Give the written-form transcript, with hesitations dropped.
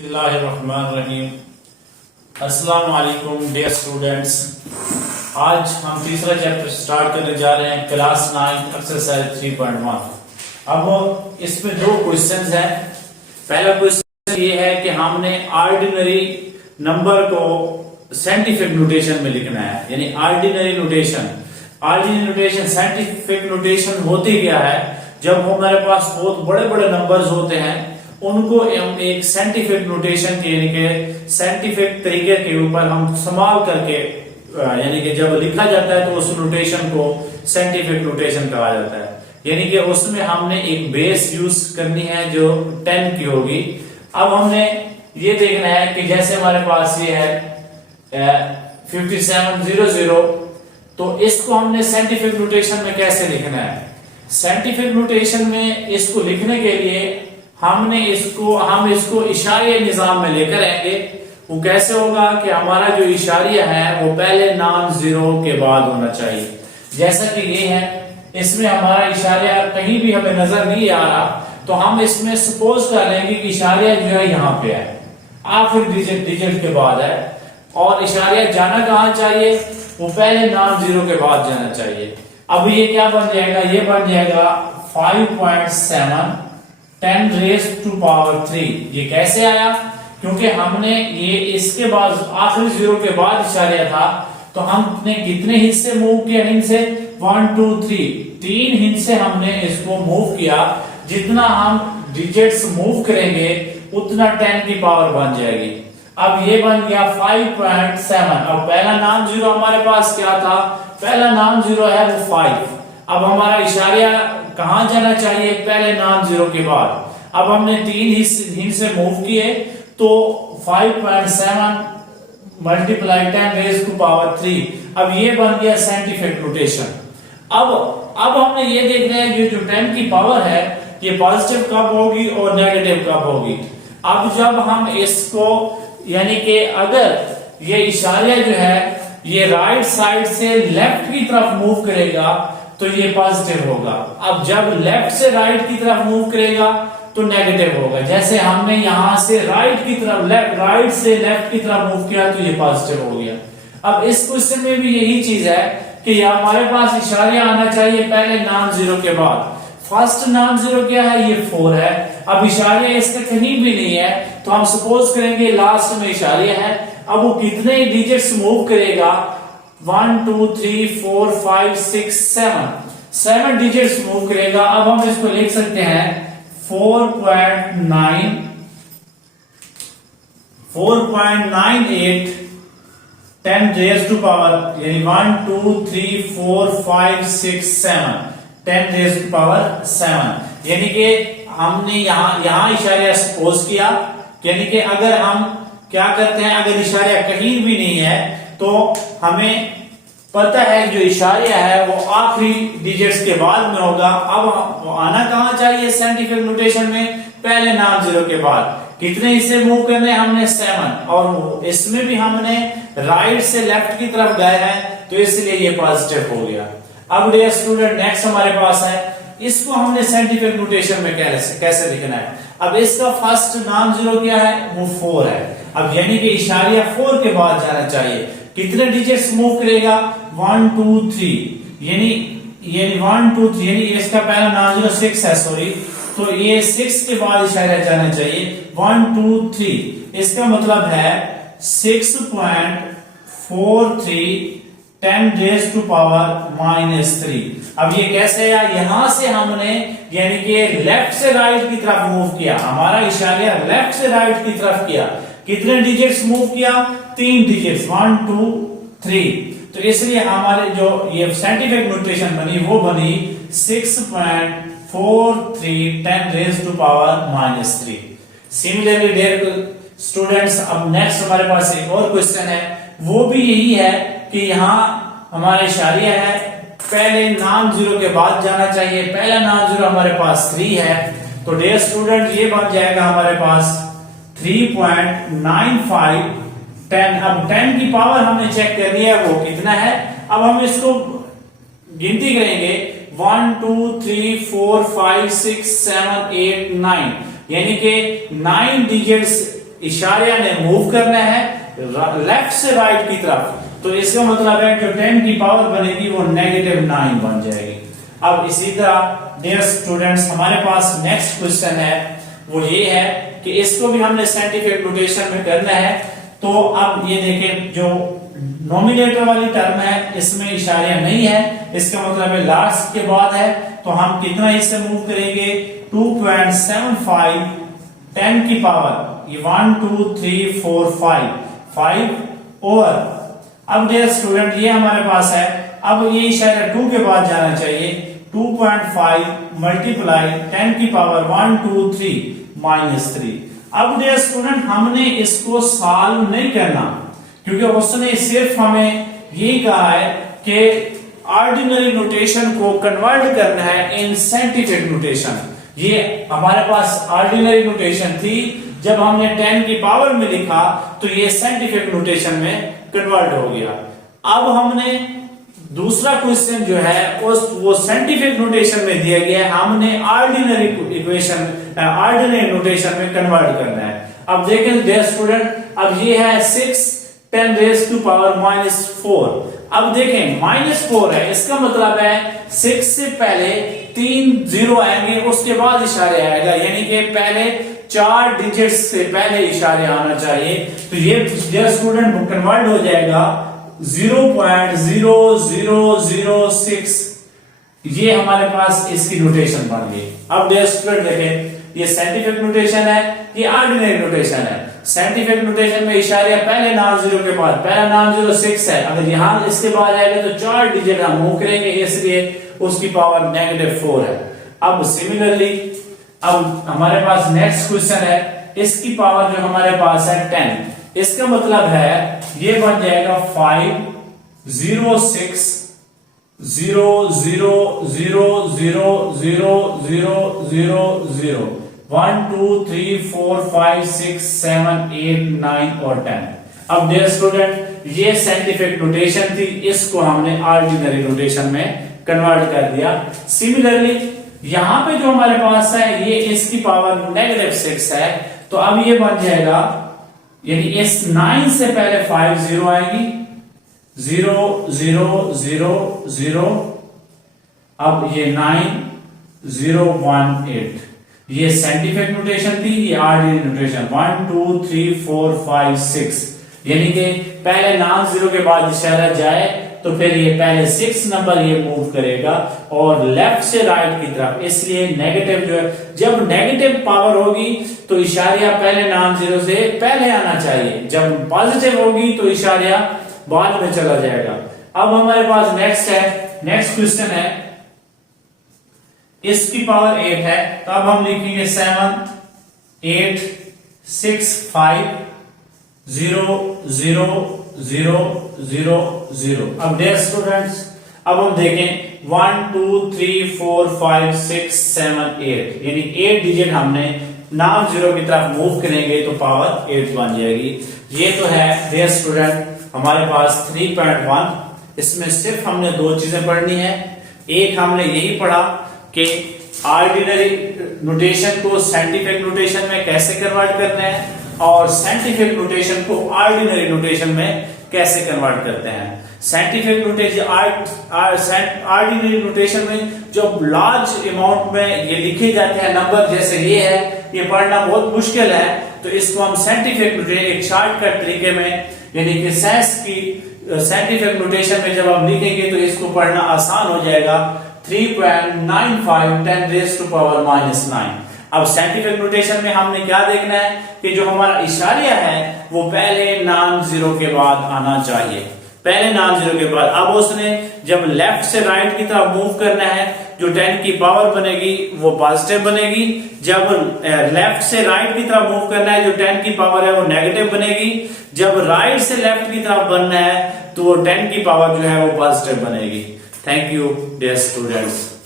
बिस्मिल्लाहिर्रहमानिर्रहीम। अस्सलाम वालेकुम डियर स्टूडेंट्स। आज हम तीसरा चैप्टर स्टार्ट करने जा रहे हैं, क्लास 9 एक्सरसाइज 3.1। अब इसमें दो क्वेश्चंस हैं। पहला क्वेश्चन ये है कि हमने ऑर्डिनरी नंबर को साइंटिफिक नोटेशन में लिखना है, यानी ordinary notation. Ordinary notation scientific notation होती क्या है? जब हमारे पास बहुत बड़े बड़े नंबर्स होते हैं उनको हम एक साइंटिफिक नोटेशन के यानी कि साइंटिफिक तरीके के ऊपर हम इस्तेमाल करके यानी कि जब लिखा जाता है तो उस नोटेशन को साइंटिफिक नोटेशन कहा जाता है। यानी कि उसमें हमने एक बेस यूज करनी है जो 10 की होगी। अब हमने ये देखना है कि जैसे हमारे पास ये है 5700, तो इसको हमने साइंटिफिक नोटेशन में कैसे लिखना है? साइंटिफिक नोटेशन में इसको लिखने के लिए हम इसको इशारे निजाम में लेकर आएंगे। वो कैसे होगा कि हमारा जो इशारिया है वो पहले नॉन जीरो के बाद होना चाहिए। जैसा कि ये है, इसमें हमारा इशारिया कहीं भी हमें नजर नहीं आ रहा, तो हम इसमें सपोज कर लेंगे कि इशारिया जो है यहाँ पे है, आखिरी डिजिट के बाद है, और इशारिया जाना कहाँ चाहिए? वो पहले नॉन जीरो के बाद जाना चाहिए। अब ये क्या बन जाएगा? ये बन जाएगा 5.7 10 रेज़ टू पावर 3। ये कैसे आया? क्योंकि हमने ये इसके बाद आखिरी जीरो के बाद इशारा था, तो हमने कितने हिस्से मूव किए? हिस्से 1 2 3 3 हिस्से हमने इसको मूव किया। जितना हम डिजिट्स मूव करेंगे उतना 10 की पावर बन जाएगी। अब ये बन गया 5.7। अब पहला नॉन जीरो हमारे पास क्या था? पहला नॉन जीरो है वो 5। अब हमारा इशारा कहां जाना चाहिए? पहले नॉन जीरो के बाद। अब हमने 3 हिस्से मूव किए, तो 5.7 मल्टीप्लाई 10 रेज़ टू पावर 3। अब ये बन गया साइंटिफिक नोटेशन। अब हमने ये देखना है कि जो 10 की पावर है ये पॉजिटिव कब होगी और नेगेटिव कब होगी। अब जब हम इसको यानी कि अगर ये इशारा जो है ये राइट साइड से लेफ्ट की तरफ मूव करेगा तो ये पॉजिटिव होगा। अब जब लेफ्ट से राइट की तरफ मूव करेगा तो नेगेटिव होगा। जैसे हमने यहां से राइट की तरफ राइट से लेफ्ट की तरफ मूव किया तो ये पॉजिटिव हो गया। अब इस क्वेश्चन में भी यही चीज है कि हमारे पास इशारा आना चाहिए पहले नॉन जीरो के बाद। फर्स्ट नॉन जीरो क्या है? ये 4 है। अब इशारा इसका कहीं भी नहीं है, तो हम सपोज करेंगे लास्ट में इशारा है। अब वो कितने डिजिट्स मूव करेगा? 1 2 3 4 5 6 7 डिजिट्स मूव करेगा। अब हम इसको लिख सकते हैं 4.98 10 रेज़ टू पावर, यानी 1 2 3 4 5 6 7 10 रेज़ टू पावर 7। यानी कि हमने यहां इशारा सपोज किया, यानी कि अगर हम क्या करते हैं, अगर इशारा कहीं भी नहीं है तो हमें पता है जो इशारा है वो आखिरी डिजिट्स के बाद में होगा। अब आना कहां चाहिए साइंटिफिक नोटेशन में? पहले नॉन जीरो के बाद। कितने हिस्से मूव करने? हमने 7, और इसमें भी हमने राइट से लेफ्ट की तरफ गए हैं, तो इसलिए ये पॉजिटिव हो गया। अब डियर स्टूडेंट, नेक्स्ट हमारे पास है, इसको हमने साइंटिफिक नोटेशन में कैसे लिखना है। अब इसका फर्स्ट नॉन जीरो क्या है? वो 4 है। अब यानी कि इशारा 4 के बाद जाना चाहिए। कितने डिजिट्स मूव करेगा? 1 2 3, यानी 1 2 3, यानी इसका पहला नॉन जीरो 6 है, सॉरी, तो ये 6 के बाद इशारा जाना चाहिए 1 2 3। इसका मतलब है 6.43 10 रेज़ टू पावर -3। अब ये कैसे आया? यहां से हमने यानी कि लेफ्ट से राइट की तरफ मूव किया, हमारा इशारा लेफ्ट से राइट की तरफ किया। कितने डिजिट्स मूव किया? 3 डिजिट्स, 1 2 3। तो इसलिए हमारे जो ये साइंटिफिक नोटेशन बनी वो बनी 6.43 10 raise to power -3। Similarly dear students, अब नेक्स्ट हमारे पास एक और क्वेश्चन है, वो भी यही है कि यहाँ हमारा इशारा है पहले नॉन जीरो के बाद जाना चाहिए। पहला नॉन जीरो हमारे पास 3 है, तो डियर स्टूडेंट ये बन जाएगा हमारे पास 3.95 10। अब 10 की पावर हमने चेक करनी है वो कितना है। अब हम इसको गिनती करेंगे 1 2 3 4 5 6 7 8 9, यानी कि 9 डिजिट्स इशारिया ने मूव करना है लेफ्ट से राइट की तरफ, तो इसका मतलब है जो 10 की पावर बनेगी वो -9 बन जाएगी। अब इसी तरह डियर स्टूडेंट्स हमारे पास नेक्स्ट क्वेश्चन है, वो ये है कि इसको भी हमने साइंटिफिक नोटेशन में करना है। तो अब ये देखें, जो नोमिनेटर वाली टर्म है इसमें इशारिया नहीं है, इसका मतलब है लास्ट के बाद है, तो हम कितना इससे मूव करेंगे 2.75 10 की पावर ये 1 2 3 4 5 ओवर। अब डियर स्टूडेंट ये हमारे पास है, अब ये इशारा 2 के बाद जाना चाहिए, 2.5 मल्टीप्लाई 10 की पावर 1 2 3 -3। अब डियर स्टूडेंट हमने इसको सॉल्व नहीं करना, क्योंकि उसने सिर्फ हमें ये कहा है कि ऑर्डिनरी नोटेशन को कन्वर्ट करना है इन साइंटिफिक नोटेशन। ये हमारे पास ऑर्डिनरी नोटेशन थी, जब हमने 10 की पावर में लिखा तो ये साइंटिफिक नोटेशन में कन्वर्ट हो गया। अब हमने दूसरा क्वेश्चन जो है वो साइंटिफिक नोटेशन में दिया गया है, हमने ऑर्डिनरी इक्वेशन ऑर्डिनरी नोटेशन में कन्वर्ट करना है। अब देखें डियर स्टूडेंट, अब ये है 6 10 रेज़ टू पावर -4। अब देखें -4 है, इसका मतलब है 6 से पहले 3 0 आएंगे, उसके बाद इशारे आएगा, यानी कि पहले 4 डिजिट्स से पहले इशारे आना चाहिए। तो ये डियर स्टूडेंट कन्वर्ट हो जाएगा 0.0006। ये हमारे पास इसकी नोटेशन बन गई। अब डियर स्टूडेंट देखें, ये साइंटिफिक नोटेशन है, ये ऑर्डिनरी नोटेशन है। साइंटिफिक नोटेशन में इशारे पहले नॉन जीरो के बाद, पहला नॉन जीरो 6 है, अगर यहां इसके बाद आएगा तो 4 डिजिट हम मूव करेंगे, इसलिए उसकी पावर -4 है। अब सिमिलरली अब हमारे पास नेक्स्ट क्वेश्चन है, इसकी पावर जो हमारे पास है 10, इसका मतलब है ये बन जाएगा 5 0 6 0 0 0 0 0 0 0 0 1 2 3 4 5 6 7 8 9 और 10। अब डियर स्टूडेंट ये साइंटिफिक नोटेशन थी, इसको हमने ऑर्डिनरी नोटेशन में कन्वर्ट कर दिया। सिमिलरली यहां पे जो हमारे पास है ये इसकी पावर -6 है, तो अब ये बन जाएगा, यानी इस 9 से पहले 5 0 आएगी, 0 0 0 0, अब ये 9 0 1 8। ये साइंटिफिक नोटेशन थी, ये ऑर्डिनरी नोटेशन 1 2 3 4 5 6, यानी कि पहले नॉन जीरो के बाद इशारा जाए तो फिर ये पहले 6 नंबर ये मूव करेगा और लेफ्ट से राइट की तरफ, इसलिए नेगेटिव जो है, जब नेगेटिव पावर होगी तो इशारिया पहले नॉन जीरो से पहले आना चाहिए, जब पॉजिटिव होगी तो इशारिया बाद में चला जाएगा। अब हमारे पास नेक्स्ट क्वेश्चन है, इसकी पावर 8 है, तो अब हम लिखेंगे 7 8 6 5 0 0 0 0 0। अब डियर स्टूडेंट्स अब हम देखें 1 2 3 4 5 6 7 8, यानी 8 डिजिट हमने नॉन जीरो की तरफ मूव करेंगे तो पावर 8 बन जाएगी। ये तो है डियर स्टूडेंट हमारे पास 3.1। इसमें सिर्फ हमने 2 चीजें पढ़नी है। एक हमने यही पढ़ा कि ऑर्डिनरी नोटेशन को साइंटिफिक नोटेशन में कैसे कन्वर्ट करना है और साइंटिफिक नोटेशन को ऑर्डिनरी नोटेशन में कैसे कन्वर्ट करते हैं। साइंटिफिक नोटेशन ऑर्डिनरी नोटेशन में जो लार्ज अमाउंट में ये लिखे जाते हैं नंबर, जैसे ये है, ये पढ़ना बहुत मुश्किल है, तो इसको हम साइंटिफिक नोटेशन एक शॉर्टकट तरीके में, यानी कि साइंटिफिक नोटेशन में जब हम लिखेंगे तो इसको पढ़ना आसान हो जाएगा। 3.95 10 रेज़ टू पावर -9। अब साइंटिफिक नोटेशन में हमने क्या देखना है कि जो हमारा इशारिया है वो पहले नॉन जीरो के बाद आना चाहिए, पहले नॉन जीरो के बाद। अब उसने जब लेफ्ट से राइट की तरफ मूव करना है, जो 10 की पावर बनेगी वो पॉजिटिव बनेगी, जब लेफ्ट से राइट की तरफ मूव करना है जो 10 की पावर है वो नेगेटिव बनेगी, जब राइट से लेफ्ट की तरफ बनना है तो वो 10 की पावर जो है वो पॉजिटिव बनेगी। Thank you dear students.